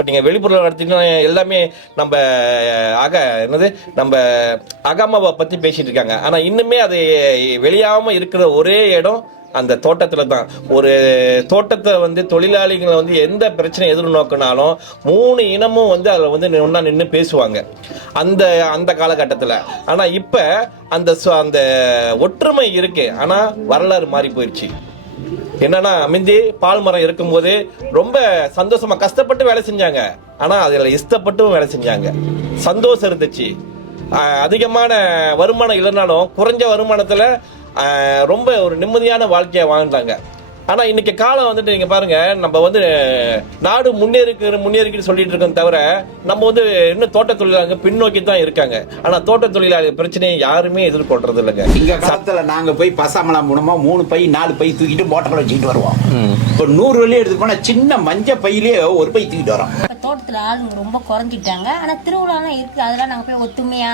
இப்போ நீங்கள் வெளிப்புறம் எடுத்தீங்கன்னா எல்லாமே நம்ம நம்ம அகாமாவை பற்றி பேசிட்டு இருக்காங்க. ஆனால் இன்னுமே அது வெளியாகாமல் இருக்கிற ஒரே இடம் அந்த தோட்டத்துல தான். ஒரு தோட்டத்தை வந்து தொழிலாளிகளை வந்து எந்த பிரச்சனை எதிர்நோக்கினாலும் 3 இனமும் வந்து அதில் வந்து ஒன்றா நின்று பேசுவாங்க அந்த அந்த காலகட்டத்தில். ஆனால் இப்போ அந்த அந்த ஒற்றுமை இருக்கு, ஆனால் வரலாறு மாறி போயிடுச்சு. என்னன்னா மிந்தி பால் மரம் இருக்கும்போது ரொம்ப சந்தோஷமா கஷ்டப்பட்டு வேலை செஞ்சாங்க, ஆனால் அதில் இஷ்டப்பட்டும் வேலை செஞ்சாங்க, சந்தோஷம் இருந்துச்சு. அதிகமான வருமானம் இல்லைனாலும் குறைஞ்ச வருமானத்தில் ரொம்ப ஒரு நிம்மதியான வாழ்க்கையை வாழ்ந்தாங்க. ஆனால் இன்னைக்கு காலம் வந்துட்டு நீங்கள் பாருங்க, நம்ம வந்து நாடு முன்னேறிக்கிட்டு சொல்லிட்டு இருக்கோம் தவிர நம்ம வந்து இன்னும் தோட்ட தொழிலாளர்கள் பின்னோக்கி தான் இருக்காங்க. ஆனால் தோட்ட தொழிலாளர் பிரச்சனையை யாருமே எதிர்கொள்றது இல்லைங்க. இங்க காலத்துல நாங்க போய் பசாமலாம் மூலமா 3 பை 4 பை தூக்கிட்டு மோட்டர்ல வச்சுக்கிட்டு வருவோம். இப்போ 100 வெள்ளி எடுத்து போனா சின்ன மஞ்ச பையிலே ஒரு பை தூக்கிட்டு வரோம். தோட்டத்துல ஆளுங்க ரொம்ப குறைஞ்சிட்டாங்க. ஆனா திருவிழாலாம் இருக்கு, அதெல்லாம் நாங்க போய் ஒத்துமையா